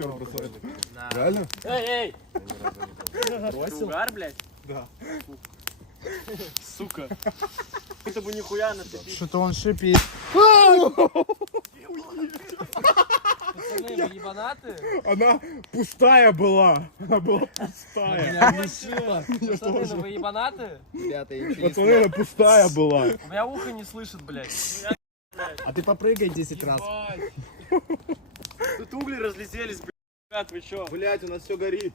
актер бросает. Да. Реально? Эй! Бросил? Угар, блядь? Да. Сука. Это бы нихуя нацепить. Что-то он шипит. Пацаны, вы ебанаты? Она пустая была. Она была пустая. Меня оглушило. Пацаны, ну вы ебанаты? Ребята, я ничего не Пацаны, она пустая была. У меня ухо не слышит, блядь. А ты попрыгай 10 раз. Тут угли разлетелись, блядь, вы чё? Блять, у нас все горит.